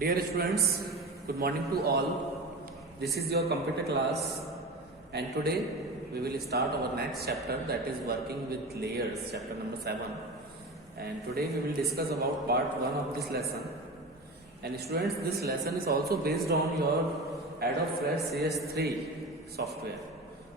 Dear students, good morning to all. This is your computer class, and today we will start our next chapter, that is working with layers, chapter number 7. And today we will discuss about part 1 of this lesson. And students, this lesson is also based on your Adobe Flash CS3 software,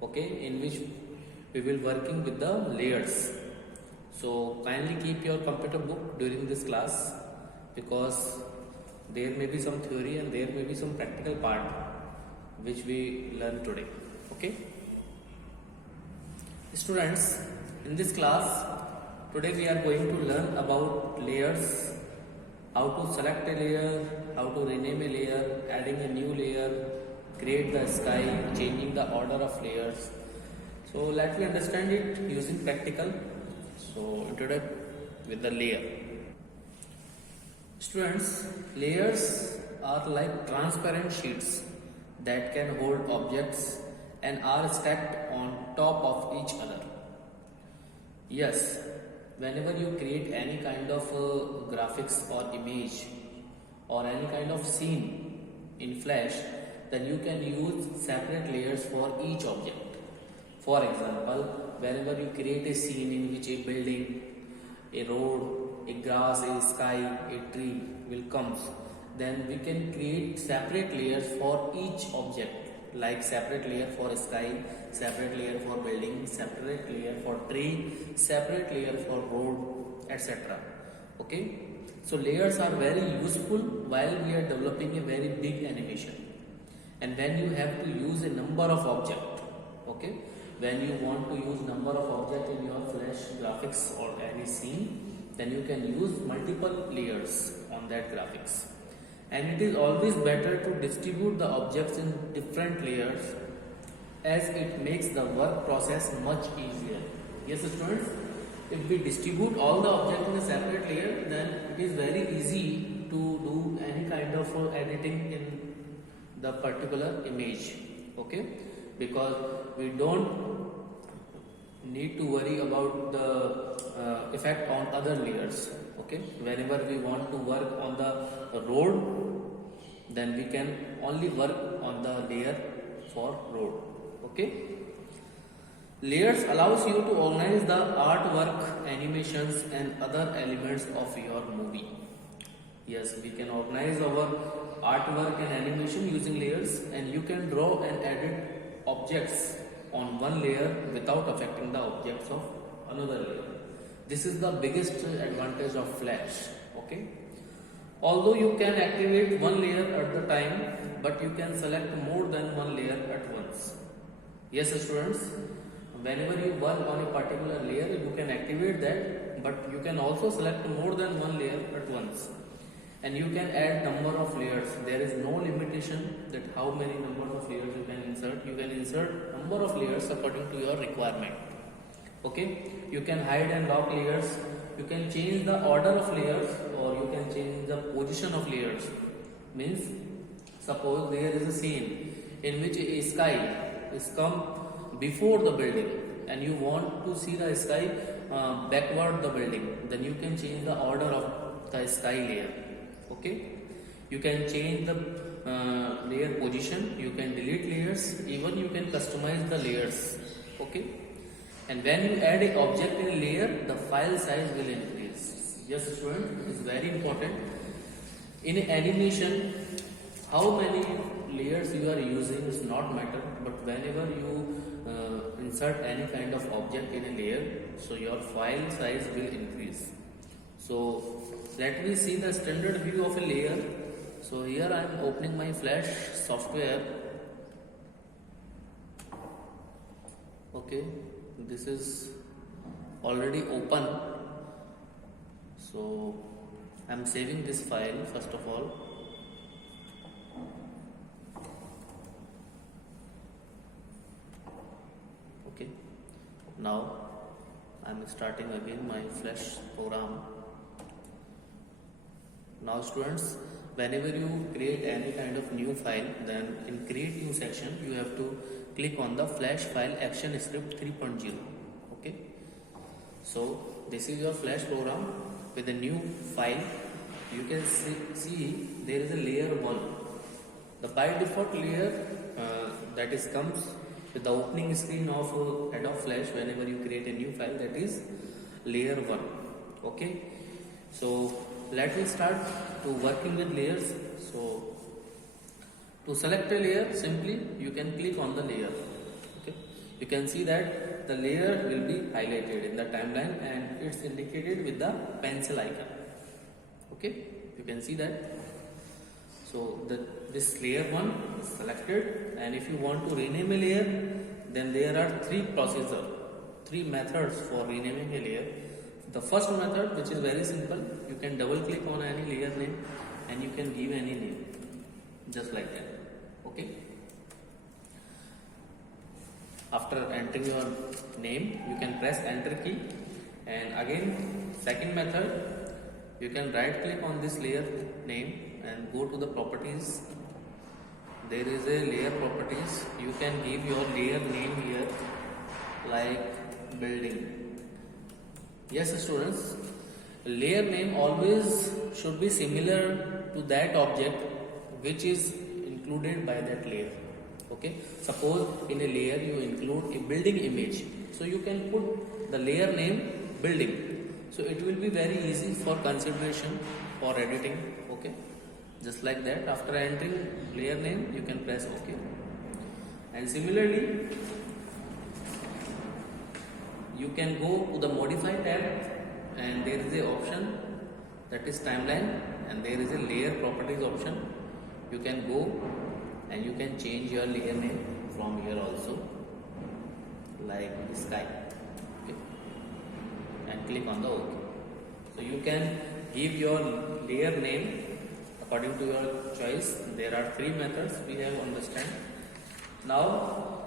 okay, in which we will working with the layers. So kindly keep your computer book during this class, because there may be some theory and there may be some practical part which we learn today. Okay, students, in this class today we are going to learn about layers, how to select a layer, how to rename a layer, adding a new layer, create the sky, changing the order of layers. So let me understand it using practical. So introduce with the layer. Students, layers are like transparent sheets that can hold objects and are stacked on top of each other. Yes, whenever you create any kind of graphics or image or any kind of scene in Flash, then you can use separate layers for each object. For example, whenever you create a scene in which a building, a road, a grass, a sky, a tree will comes, then we can create separate layers for each object, like separate layer for sky, separate layer for building, separate layer for tree, separate layer for road, etc. Okay, so layers are very useful while we are developing a very big animation, and when you have to use a number of objects. Okay, when you want to use number of objects in your Flash graphics or any scene, then you can use multiple layers on that graphics. And it is always better to distribute the objects in different layers, as it makes the work process much easier. Yes, students, if we distribute all the objects in a separate layer, then it is very easy to do any kind of editing in the particular image. Okay, because we don't need to worry about the effect on other layers. Okay, whenever we want to work on the road, then we can only work on the layer for road. Okay, layers allows you to organize the artwork, animations and other elements of your movie. Yes, we can organize our artwork and animation using layers, and you can draw and edit objects on one layer without affecting the objects of another layer. This is the biggest advantage of Flash. Okay, although you can activate one layer at the time, but you can select more than one layer at once. Yes, students, whenever you work on a particular layer, you can activate that, but you can also select more than one layer at once. And you can add number of layers. There is no limitation that how many number of layers you can insert. You can insert number of layers according to your requirement. Okay, you can hide and lock layers. You can change the order of layers, or you can change the position of layers. Means, suppose there is a scene in which a sky is come before the building, and you want to see the sky backward the building, then you can change the order of the sky layer. Okay, you can change the layer position, you can delete layers, even you can customize the layers. Okay, and when you add an object in a layer, the file size will increase. Yes, student, it is very important. In animation, how many layers you are using is not matter, but whenever you insert any kind of object in a layer, so your file size will increase. So let me see the standard view of a layer. So here I am opening my Flash software. Okay, this is already open. So I am saving this file first of all. Okay, now I am starting again my Flash program. Now students, whenever you create any kind of new file, then in create new section you have to click on the Flash file action script 3.0. Okay, so this is your Flash program with a new file. you can see there is a layer 1. The by default layer that is comes with the opening screen of Adobe Flash whenever you create a new file, that is layer 1. Okay, so let me start to working with layers. So to select a layer, simply you can click on the layer. Okay, you can see that the layer will be highlighted in the timeline and it's indicated with the pencil icon. Okay, you can see that. So this layer 1 is selected, and if you want to rename a layer, then there are three methods for renaming a layer. The first method, which is very simple, you can double click on any layer name and you can give any name, just like that. Okay. After entering your name, you can press enter key, and again second method, you can right click on this layer name and go to the properties. There is a layer properties. You can give your layer name here like building. Yes students, layer name always should be similar to that object which is included by that layer. Okay, suppose in a layer you include a building image, so you can put the layer name building, so it will be very easy for consideration for editing. Okay, just like that. After entering layer name, you can press OK. And similarly, you can go to the modify tab, and there is a option that is timeline, and there is a layer properties option. You can go and you can change your layer name from here also, like sky. Okay, and click on the OK. So you can give your layer name according to your choice. There are three methods we have understand. Now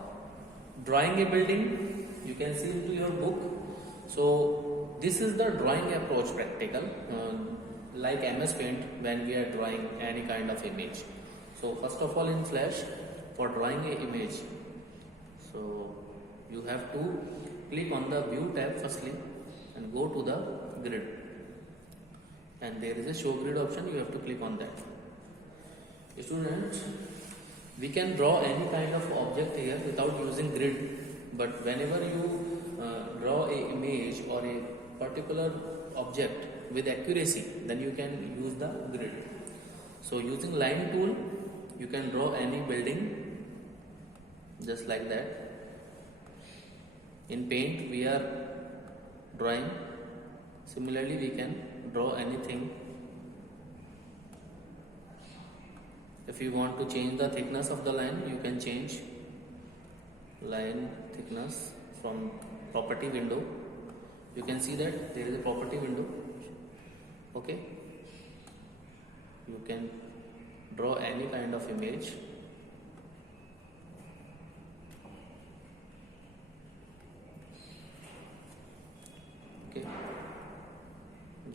drawing a building, you can see into your book. So this is the drawing approach practical, like MS Paint when we are drawing any kind of image. So first of all in Flash, for drawing a image, so you have to click on the view tab firstly and go to the grid, and there is a show grid option. You have to click on that. Students, we can draw any kind of object here without using grid, but whenever you draw a image or a particular object with accuracy, then you can use the grid. So using line tool, you can draw any building just like that. In Paint we are drawing. Similarly, we can draw anything. If you want to change the thickness of the line, you can change line thickness from property window. You can see that there is a property window. Okay, you can draw any kind of image. Okay,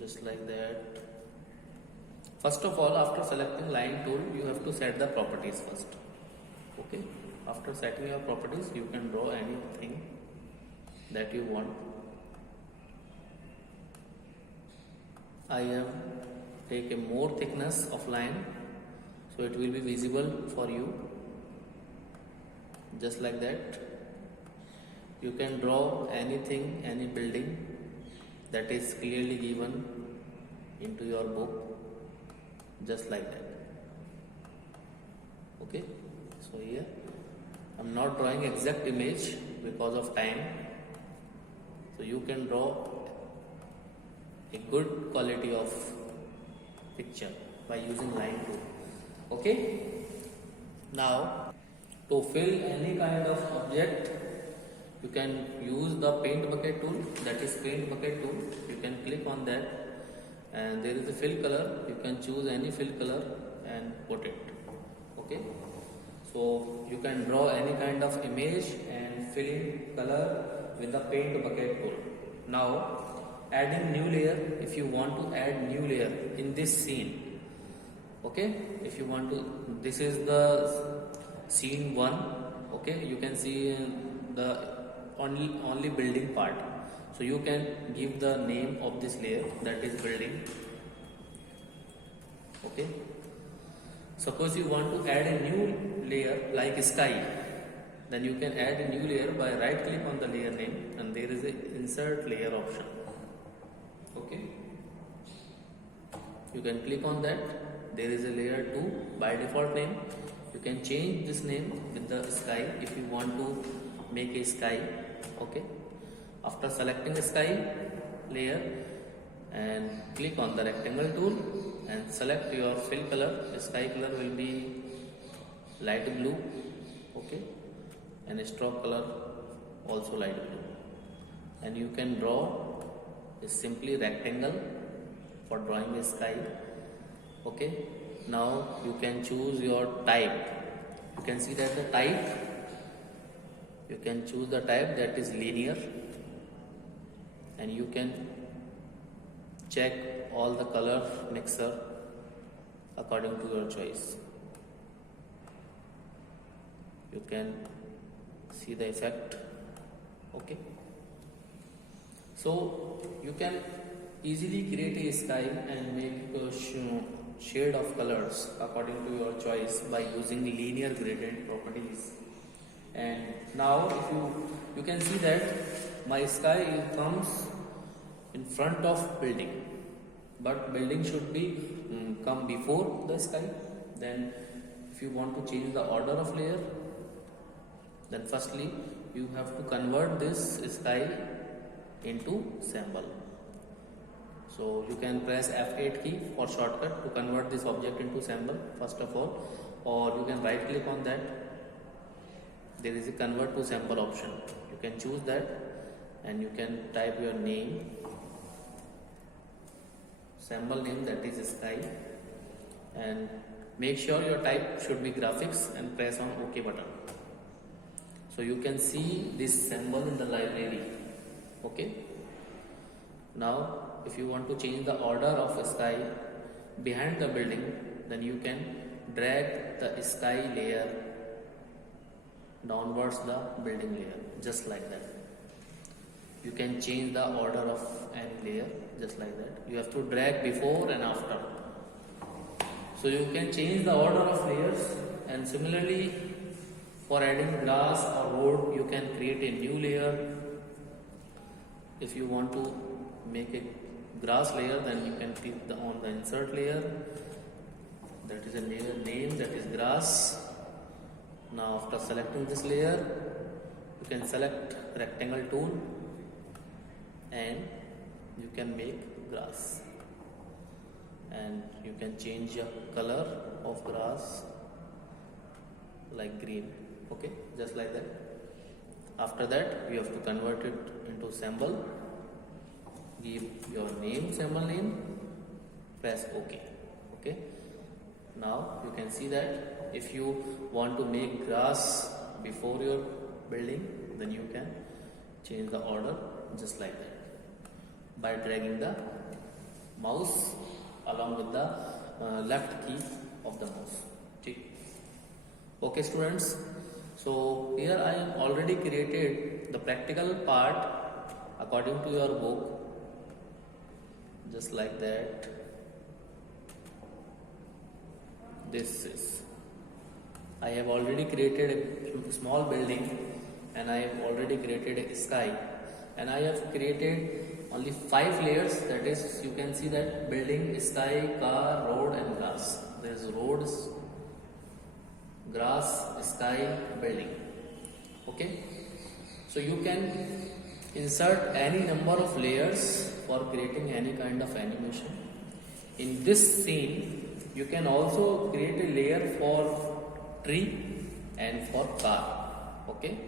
just like that. First of all, after selecting line tool, you have to set the properties first. Okay, after setting your properties, you can draw anything that you want. I have take a more thickness of line, so it will be visible for you, just like that. You can draw anything, any building that is clearly given into your book, just like that. Okay, so here I'm not drawing exact image because of time, so you can draw a good quality of picture by using line tool. Okay, now to fill any kind of object, you can use the paint bucket tool, that is paint bucket tool. You can click on that, and there is a fill color. You can choose any fill color and put it. Okay, so you can draw any kind of image and fill in color with the paint bucket tool. Now adding new layer, if you want to add new layer in this scene. Okay, if you want to, this is the scene 1. Okay, you can see the only building part, so you can give the name of this layer, that is building. Okay. Suppose you want to add a new layer like sky, then you can add a new layer by right click on the layer name and there is a insert layer option. Okay. You can click on that. There is a layer 2 by default name. You can change this name with the sky if you want to make a sky. Okay. After selecting a sky layer and click on the rectangle tool and select your fill color. The sky color will be light blue. Okay. And a stroke color also light blue. And you can draw a simply rectangle for drawing a sky. Okay. Now you can choose your type. You can see that the type, you can choose the type that is linear, and you can check all the color mixer according to your choice. You can see the effect. Okay. So you can easily create a sky and make a shade of colors according to your choice by using linear gradient properties. And now if you can see that my sky comes in front of building, but building should be come before the sky. Then if you want to change the order of layer, then firstly you have to convert this sky into symbol. So you can press F8 key for shortcut to convert this object into symbol first of all, or you can right click on that. There is a convert to symbol option. You can choose that and you can type your name, symbol name, that is sky, and make sure your type should be graphics and press on OK button. So you can see this symbol in the library. Okay. Now if you want to change the order of a sky behind the building, then you can drag the sky layer downwards the building layer, just like that. You can change the order of any layer just like that. You have to drag before and after. So you can change the order of layers, and similarly for adding grass or road, you can create a new layer. If you want to make a grass layer, then you can click on the insert layer. That is a layer name, that is grass. Now after selecting this layer, you can select rectangle tool and you can make grass, and you can change the color of grass like green. Okay, just like that. After that you have to convert it into symbol. Give your name, symbol name, press OK. Okay. Now you can see that if you want to make grass before your building, then you can change the order just like that by dragging the mouse along with the left key of the mouse. Okay students, so here I have already created the practical part according to your book, just like that. This is, I have already created a small building and I have already created a sky, and I have created only 5 layers. That is, you can see that building, sky, car, road and grass. There is roads, grass, sky, building. Okay. So you can insert any number of layers for creating any kind of animation. In this scene, you can also create a layer for tree and for car. Okay.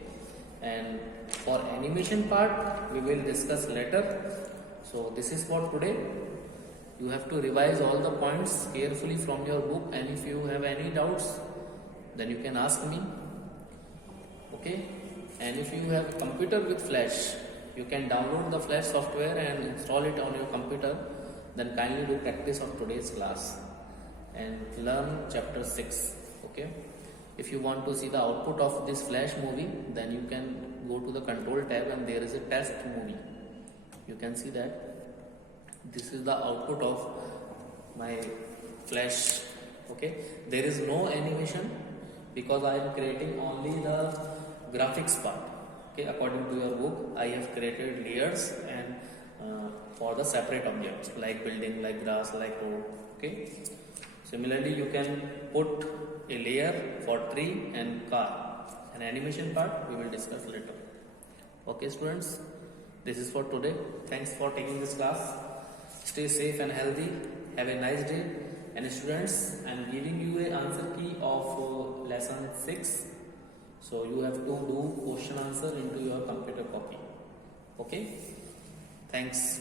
And for animation part, we will discuss later. So this is for today. You have to revise all the points carefully from your book, and if you have any doubts, then you can ask me. Okay. And if you have computer with Flash, you can download the Flash software and install it on your computer. Then kindly do practice of today's class and learn chapter 6. Okay. If you want to see the output of this Flash movie, then you can go to the control tab and there is a test movie. You can see that this is the output of my flash. Okay, there is no animation because I am creating only the graphics part. Okay, according to your book I have created layers and for the separate objects like building, like grass, like road. Okay, similarly you can put a layer for tree and car. An animation part we will discuss later. Okay students, this is for today. Thanks for taking this class. Stay safe and healthy. Have a nice day. And students, I am giving you a answer key of lesson 6. So you have to do question answer into your computer copy. Okay, thanks.